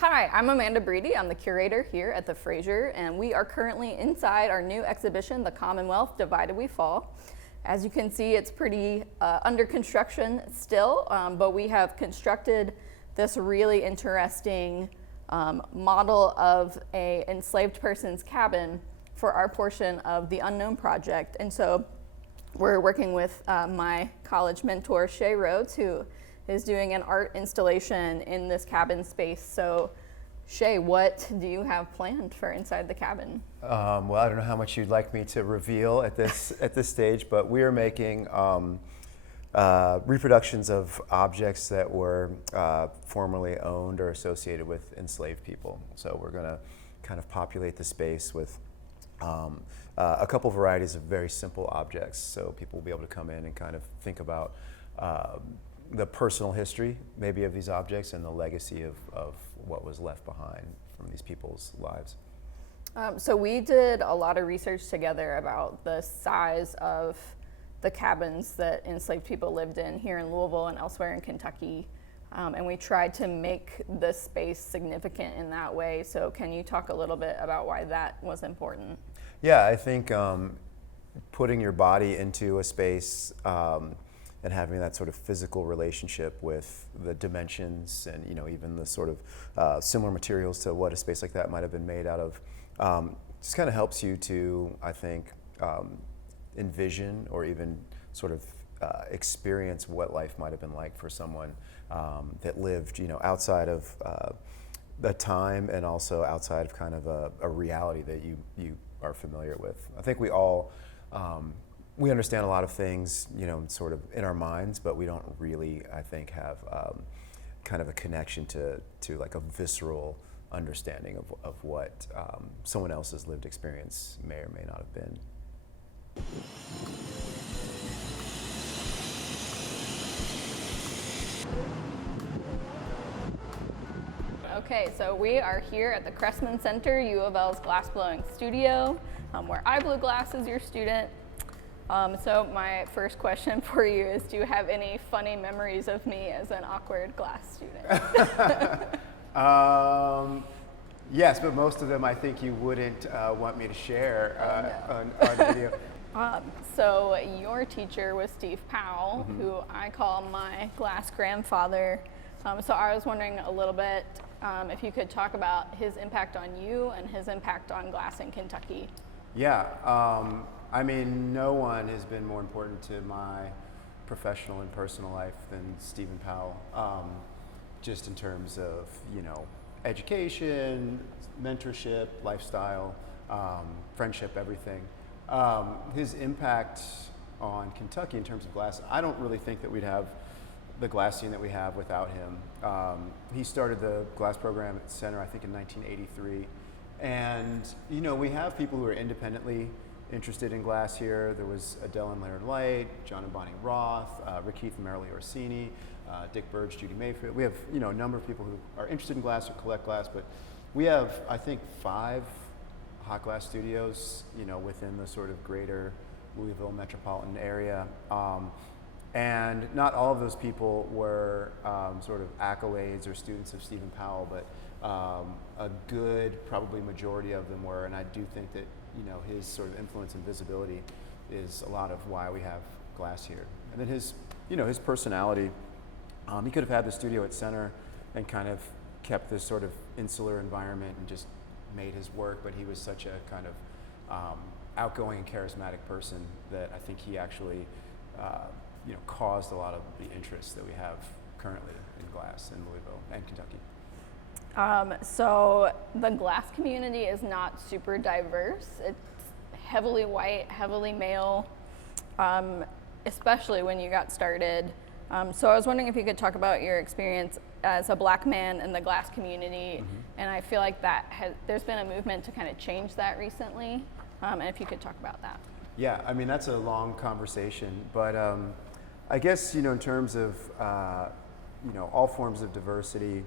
Hi, I'm Amanda Breedy. I'm the curator here at the Fraser, and we are currently inside our new exhibition, The Commonwealth, Divided We Fall. As you can see, it's pretty under construction still, but we have constructed this really interesting model of a enslaved person's cabin for our portion of the Unknown Project. And so we're working with my college mentor, Rhodes, who is doing an art installation in this cabin space. So Shay, what do you have planned for inside the cabin? Well, I don't know how much you'd like me to reveal at this stage, but we are making reproductions of objects that were formerly owned or associated with enslaved people. So we're going to kind of populate the space with a couple varieties of very simple objects, so people will be able to come in and kind of think about the personal history maybe of these objects and the legacy of what was left behind from these people's lives. So we did a lot of research together about the size of the cabins that enslaved people lived in here in Louisville and elsewhere in Kentucky. And we tried to make the space significant in that way. So can you talk a little bit about why that was important? Yeah, I think putting your body into a space and having that sort of physical relationship with the dimensions and even the sort of similar materials to what a space like that might have been made out of, just kind of helps you to, I think, envision or even sort of experience what life might have been like for someone that lived outside of the time and also outside of kind of a reality that you are familiar with. I think we all we understand a lot of things, sort of in our minds, but we don't really, I think, have kind of a connection to like a visceral understanding of what someone else's lived experience may or may not have been. Okay, so we are here at the Cressman Center, U of L's glassblowing studio, where I blew glass as your student. So my first question for you is, do you have any funny memories of me as an awkward glass student? Yes, but most of them I think you wouldn't want me to share on video. So your teacher was Steve Powell, who I call my glass grandfather. So I was wondering a little bit if you could talk about his impact on you and his impact on glass in Kentucky. Yeah, I mean, no one has been more important to my professional and personal life than Stephen Powell, just in terms of, education, mentorship, lifestyle, friendship, everything. His impact on Kentucky in terms of glass, I don't really think that we'd have the glass scene that we have without him. He started the glass program at the center, I think, in 1983. And, we have people who are independently interested in glass here. There was Adele and Leonard Light, John and Bonnie Roth, Rick Heath and Marilee Orsini, Dick Burge, Judy Mayfield. We have, a number of people who are interested in glass or collect glass, but we have, I think, 5 hot glass studios, within the sort of greater Louisville metropolitan area. And not all of those people were sort of accolades or students of Stephen Powell, but a good, probably majority of them were. And I do think that, his sort of influence and visibility is a lot of why we have glass here. And then his, his personality, he could have had the studio at center and kind of kept this sort of insular environment and just made his work, but he was such a kind of outgoing and charismatic person that I think he actually caused a lot of the interest that we have currently in glass in Louisville and Kentucky. So the glass community is not super diverse. It's heavily white, heavily male, especially when you got started. So I was wondering if you could talk about your experience as a black man in the glass community. And I feel like there's been a movement to kind of change that recently. And if you could talk about that. Yeah, I mean, that's a long conversation, but I guess, in terms of, all forms of diversity,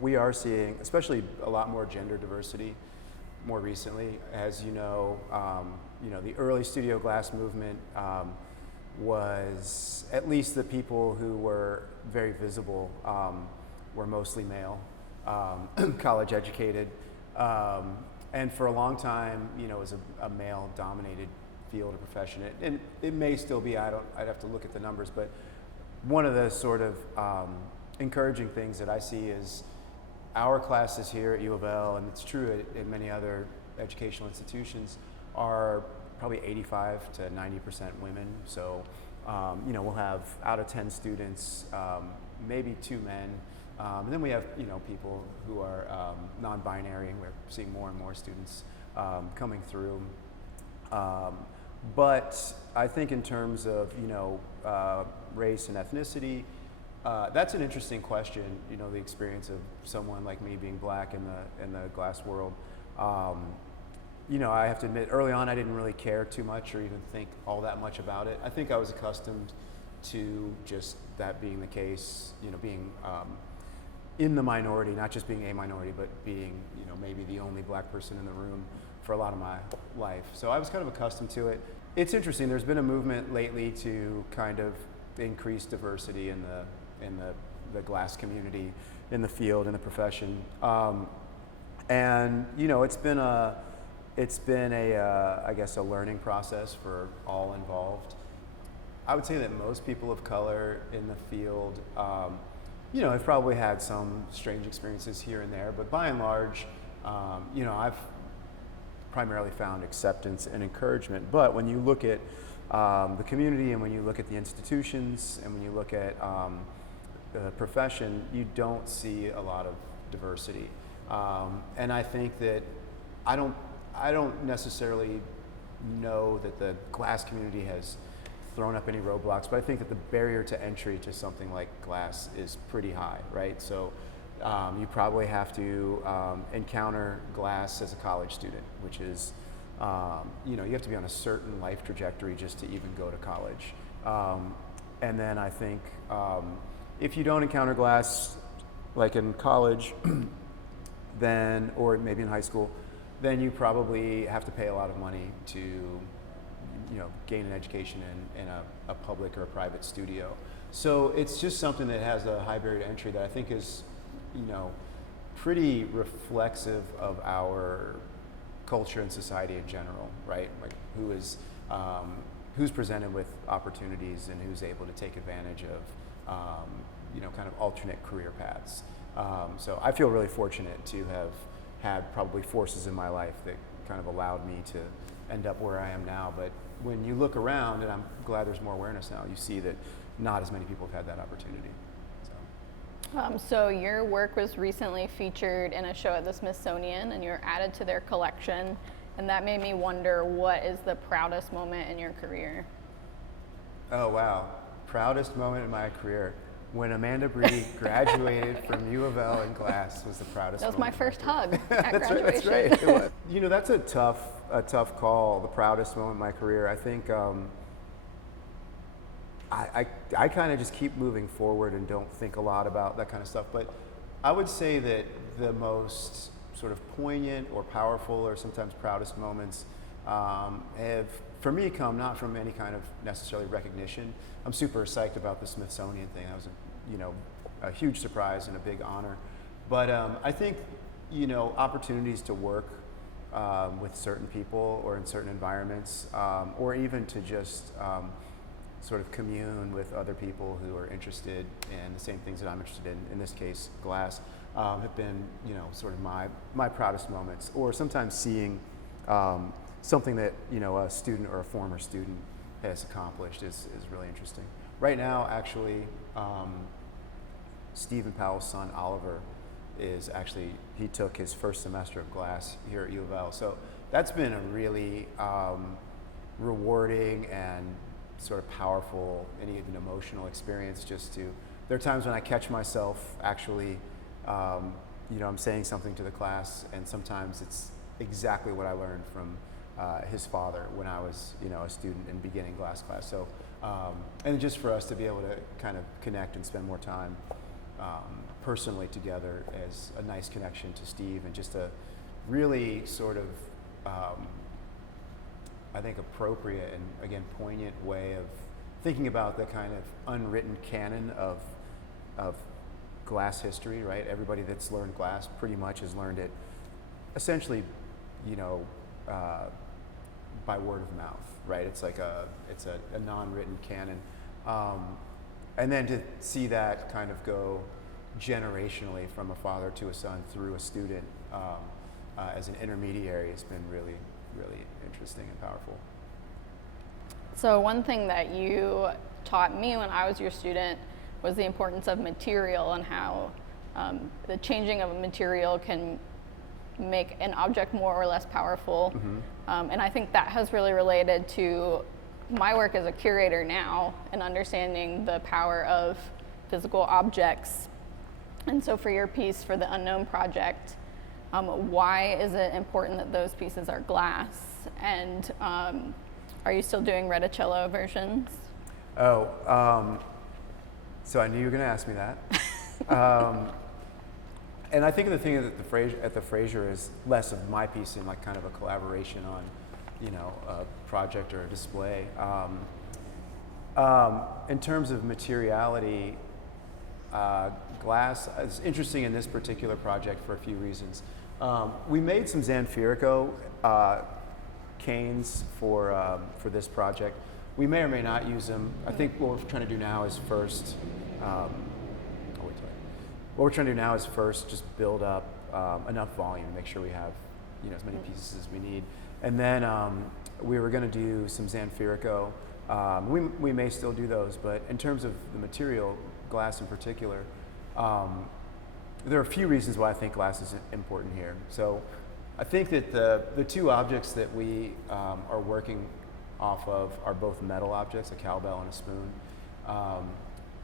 we are seeing, especially a lot more gender diversity more recently. As the early studio glass movement was, at least the people who were very visible were mostly male. college educated, and for a long time, you know, it was a male dominated field or profession. And it may still be, I'd have to look at the numbers, but one of the sort of encouraging things that I see is our classes here at U of L, and it's true at many other educational institutions, are probably 85 to 90% women. So, you know, we'll have out of 10 students, maybe 2 men. And then we have, you know, people who are non-binary, and we're seeing more and more students coming through. But I think in terms of, you know, race and ethnicity, that's an interesting question. You know, the experience of someone like me being black in the glass world. You know, I have to admit, early on, I didn't really care too much or even think all that much about it. I think I was accustomed to just that being the case. You know, being in the minority, not just being a minority, but being, you know, maybe the only black person in the room for a lot of my life. So I was kind of accustomed to it. It's interesting. There's been a movement lately to kind of increase diversity in the glass community, in the field, in the profession, and you know, it's been a I guess a learning process for all involved. I would say that most people of color in the field, you know, have probably had some strange experiences here and there, but by and large, you know, I've primarily found acceptance and encouragement. But when you look at the community, and when you look at the institutions, and when you look at the profession, you don't see a lot of diversity. And I think that I don't necessarily know that the glass community has thrown up any roadblocks, but I think that the barrier to entry to something like glass is pretty high, right? So you probably have to encounter glass as a college student, which is, you know, you have to be on a certain life trajectory just to even go to college. And then I think if you don't encounter glass, like in college, then, or maybe in high school, then you probably have to pay a lot of money to, you know, gain an education in a public or a private studio. So it's just something that has a high barrier to entry that I think is, you know, pretty reflexive of our culture and society in general, right? Like who's presented with opportunities and who's able to take advantage of, you know, kind of alternate career paths. So I feel really fortunate to have had probably forces in my life that kind of allowed me to end up where I am now. But when you look around, and I'm glad there's more awareness now, you see that not as many people have had that opportunity. So your work was recently featured in a show at the Smithsonian, and you're added to their collection, and that made me wonder, what is the proudest moment in your career? Oh wow, proudest moment in my career. When Amanda Bree graduated from U of L in glass was the proudest moment. That was my first hug at That's graduation. Right, that's right. You know, that's a tough call, the proudest moment in my career. I think I kind of just keep moving forward and don't think a lot about that kind of stuff. But I would say that the most sort of poignant or powerful or sometimes proudest moments have, for me, come not from any kind of necessarily recognition. I'm super psyched about the Smithsonian thing. That was, you know, a huge surprise and a big honor. But I think, you know, opportunities to work with certain people or in certain environments, or even to just sort of commune with other people who are interested in the same things that I'm interested in this case, glass, have been, you know, sort of my proudest moments. Or sometimes seeing something that, you know, a student or a former student has accomplished is really interesting. Right now, actually, Steve and Powell's son, Oliver, is actually, he took his first semester of glass here at U of L. So that's been a really rewarding and sort of powerful and even emotional experience. There are times when I catch myself actually, you know, I'm saying something to the class, and sometimes it's exactly what I learned from his father when I was, you know, a student in beginning glass class. So, and just for us to be able to kind of connect and spend more time personally together as a nice connection to Steve, and just a really sort of, I think, appropriate and, again, poignant way of thinking about the kind of unwritten canon of glass history, right? Everybody that's learned glass pretty much has learned it essentially, you know, by word of mouth, right? It's like it's a non-written canon. And then to see that kind of go generationally from a father to a son through a student as an intermediary has been really, really interesting and powerful. So one thing that you taught me when I was your student was the importance of material and how the changing of a material can make an object more or less powerful. And I think that has really related to my work as a curator now and understanding the power of physical objects. And so for your piece for the Unknown Project, why is it important that those pieces are glass? And are you still doing Reticello versions? Oh, so I knew you were going to ask me that. And I think the thing at the Fraser is less of my piece and like kind of a collaboration on, you know, a project or a display. In terms of materiality, glass is interesting in this particular project for a few reasons. We made some Zanfirico canes for this project. We may or may not use them. I think what we're trying to do now is first, what we're trying to do now is first just build up enough volume to make sure we have, you know, as many pieces as we need. And then we were going to do some Zanfirico. We may still do those, but in terms of the material, glass in particular, there are a few reasons why I think glass is important here. So I think that the two objects that we are working off of are both metal objects, a cowbell and a spoon.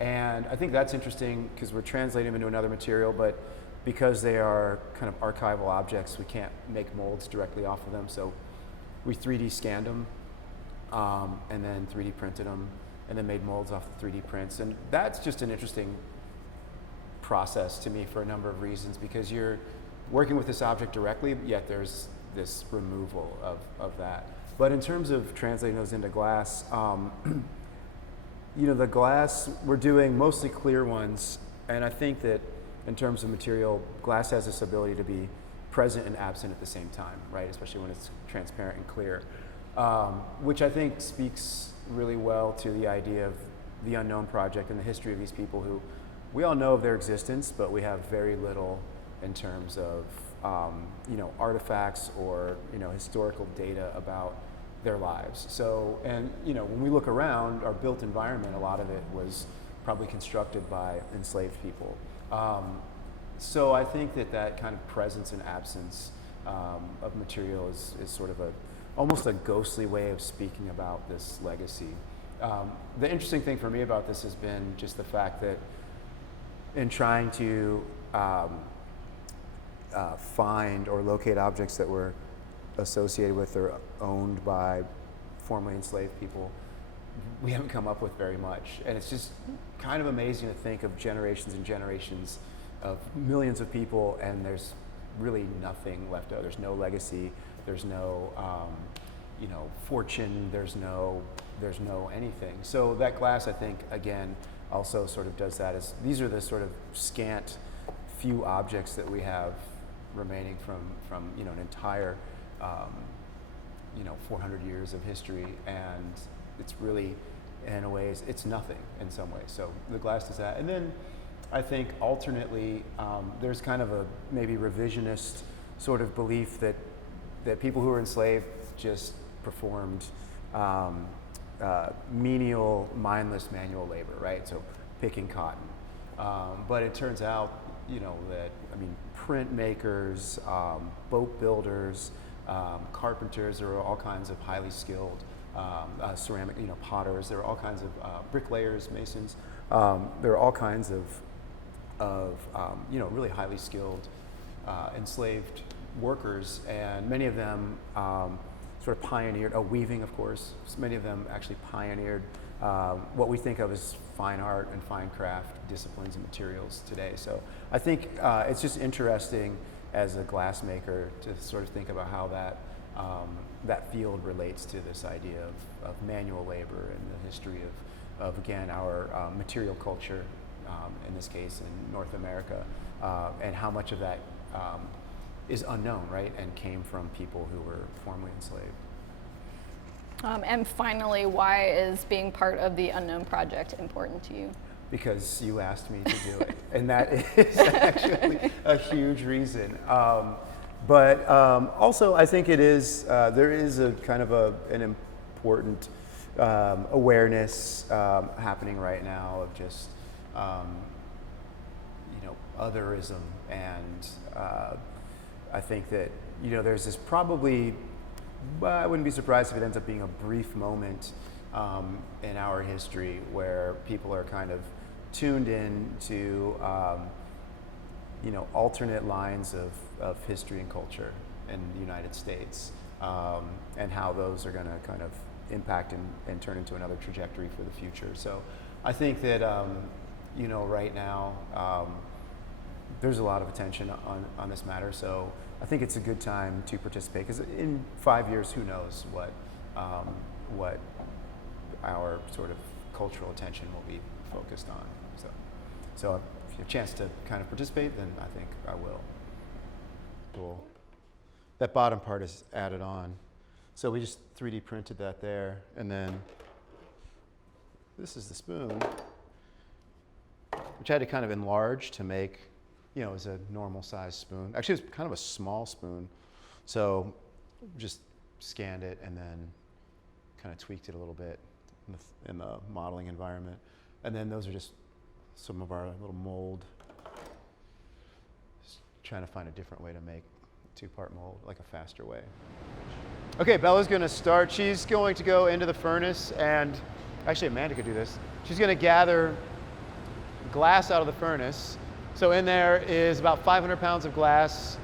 And I think that's interesting because we're translating them into another material, but because they are kind of archival objects, we can't make molds directly off of them. So we 3D scanned them and then 3D printed them and then made molds off the 3D prints. And that's just an interesting process to me for a number of reasons, because you're working with this object directly, yet there's this removal of that. But in terms of translating those into glass, you know, the glass, we're doing mostly clear ones, and I think that in terms of material, glass has this ability to be present and absent at the same time, right? Especially when it's transparent and clear, which I think speaks really well to the idea of the Unknown Project and the history of these people who we all know of their existence, but we have very little in terms of you know, artifacts or, you know, historical data about their lives. So, and you know, when we look around our built environment, a lot of it was probably constructed by enslaved people. So I think that kind of presence and absence of material is sort of almost a ghostly way of speaking about this legacy. The interesting thing for me about this has been just the fact that in trying to find or locate objects that were associated with or owned by formerly enslaved people, we haven't come up with very much. And it's just kind of amazing to think of generations and generations of millions of people, and there's really nothing left over. There's no legacy, there's no you know, fortune, there's no anything. So that glass, I think, again, also sort of does that. As these are the sort of scant few objects that we have remaining from you know, an entire you know, 400 years of history, and it's really, in a way, it's nothing in some ways. So the glass does that. And then I think alternately, there's kind of a maybe revisionist sort of belief that people who were enslaved just performed menial, mindless manual labor, right? So picking cotton. But it turns out, you know, that, I mean, printmakers, boat builders, carpenters, there are all kinds of highly skilled ceramic, you know, potters. There are all kinds of bricklayers, masons. There are all kinds of you know, really highly skilled enslaved workers, and many of them sort of pioneered, weaving, of course. Many of them actually pioneered what we think of as fine art and fine craft disciplines and materials today. So I think it's just interesting as a glassmaker to sort of think about how that field relates to this idea of manual labor and the history of again, our material culture in this case in North America, and how much of that is unknown, right, and came from people who were formerly enslaved. And finally, why is being part of the Unknown Project important to you? Because you asked me to do it, and that is actually a huge reason. But also, I think it is there is a kind of an important awareness happening right now of just otherism, and I think that there's this probably. I wouldn't be surprised if it ends up being a brief moment in our history where people are kind of tuned in to alternate lines of history and culture in the United States, and how those are going to kind of impact and turn into another trajectory for the future. So I think that right now there's a lot of attention on this matter. So I think it's a good time to participate, because in 5 years, who knows what our sort of cultural attention will be focused on. So if you have a chance to kind of participate, then I think I will. Cool. That bottom part is added on. So we just 3D printed that there, and then this is the spoon, which I had to kind of enlarge to make. It was a normal size spoon. Actually, it was kind of a small spoon. So just scanned it and then kind of tweaked it a little bit in the modeling environment. And then those are just some of our little mold. Just trying to find a different way to make two-part mold, like a faster way. Okay, Bella's going to start. She's going to go into the furnace, and actually Amanda could do this. She's going to gather glass out of the furnace. So in there is about 500 pounds of glass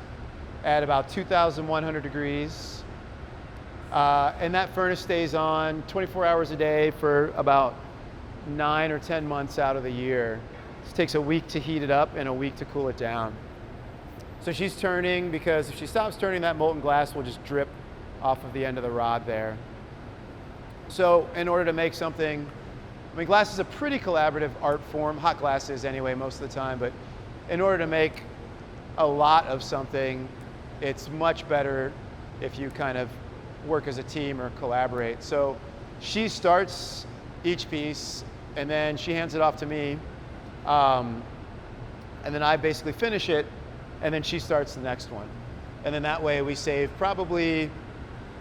at about 2,100 degrees. And that furnace stays on 24 hours a day for about 9 or 10 months out of the year. It takes a week to heat it up and a week to cool it down. So she's turning, because if she stops turning, that molten glass will just drip off of the end of the rod there. So in order to make something, glass is a pretty collaborative art form. Hot glass is anyway most of the time, but in order to make a lot of something, it's much better if you kind of work as a team or collaborate. So she starts each piece, and then she hands it off to me, and then I basically finish it, and then she starts the next one. And then that way we save probably,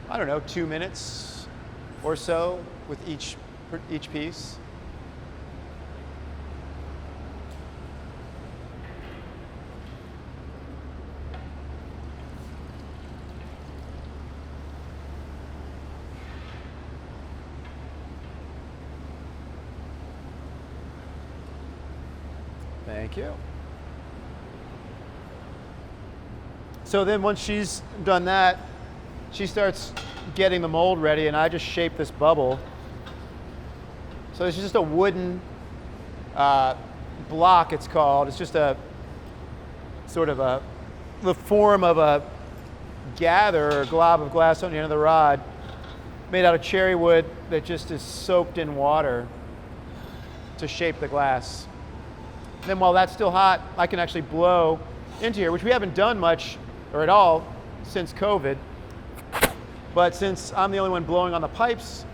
2 minutes or so with each piece. Thank you. So then once she's done that, she starts getting the mold ready, and I just shape this bubble. So this is just a wooden block, it's called. It's just a sort of the form of a gather or glob of glass on the end of the rod, made out of cherry wood that just is soaked in water to shape the glass. And then while that's still hot, I can actually blow into here, which we haven't done much or at all since COVID. But since I'm the only one blowing on the pipes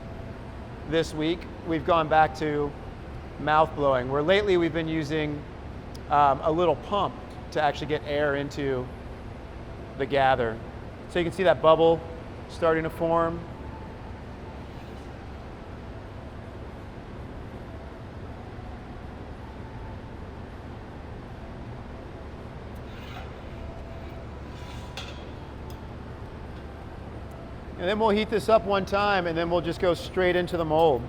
this week, we've gone back to mouth blowing, where lately we've been using a little pump to actually get air into the gather. So you can see that bubble starting to form. And then we'll heat this up one time, and then we'll just go straight into the mold.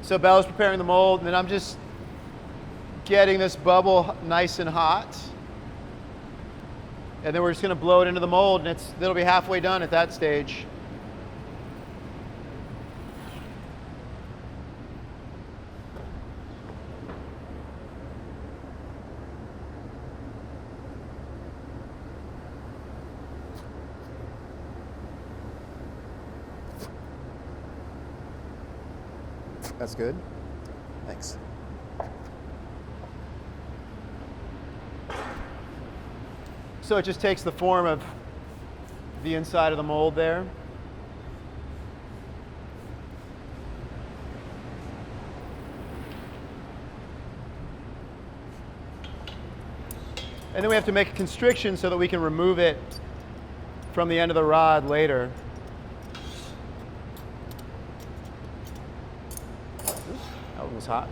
So Bella's preparing the mold, and then I'm just getting this bubble nice and hot. And then we're just going to blow it into the mold, and it'll be halfway done at that stage. That's good. Thanks. So it just takes the form of the inside of the mold there. And then we have to make a constriction so that we can remove it from the end of the rod later. That one was hot.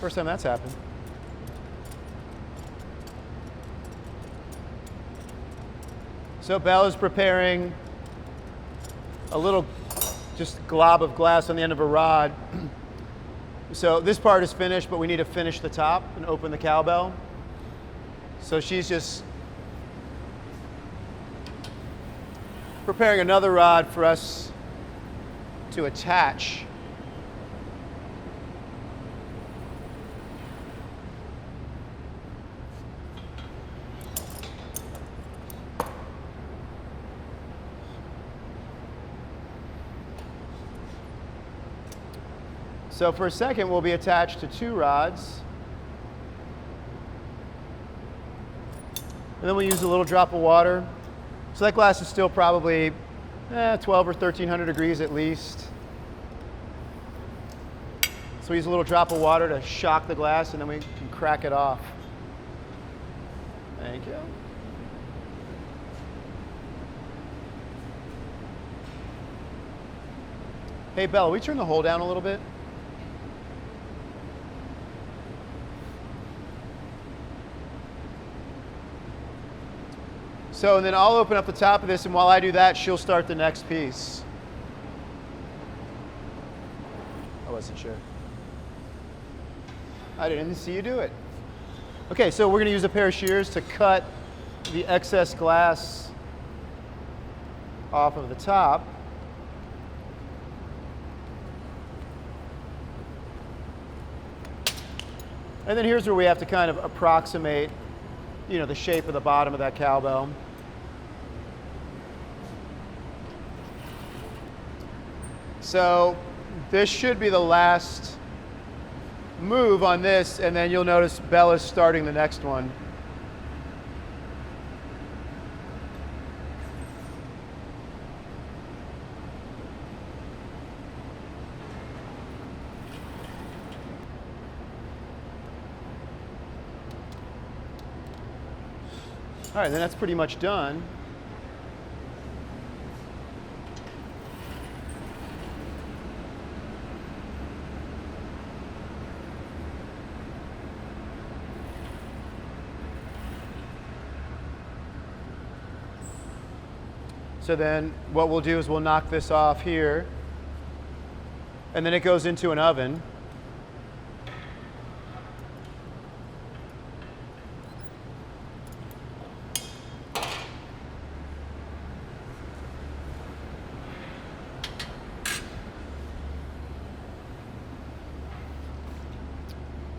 First time that's happened. So Bella's preparing a little just glob of glass on the end of a rod. So this part is finished, but we need to finish the top and open the cowbell. So she's just preparing another rod for us to attach. So for a second, we'll be attached to 2 rods. And then we'll use a little drop of water. So that glass is still probably 12 or 1300 degrees at least. So we use a little drop of water to shock the glass, and then we can crack it off. Thank you. Hey, Bella, will we turn the hole down a little bit? So, and then I'll open up the top of this, and while I do that, she'll start the next piece. I wasn't sure. I didn't see you do it. Okay, so we're going to use a pair of shears to cut the excess glass off of the top. And then here's where we have to kind of approximate, you know, the shape of the bottom of that cowbell. So this should be the last move on this, and then you'll notice Bella's starting the next one. All right, then that's pretty much done. So then what we'll do is we'll knock this off here, and then it goes into an oven.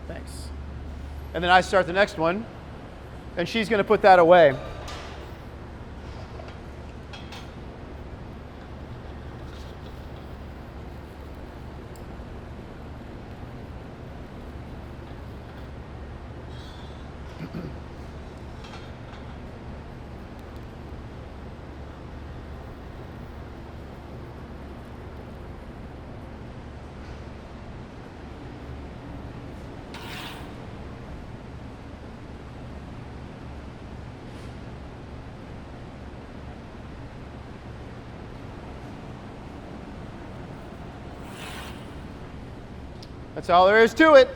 Thanks. And then I start the next one, and she's going to put that away. That's all there is to it.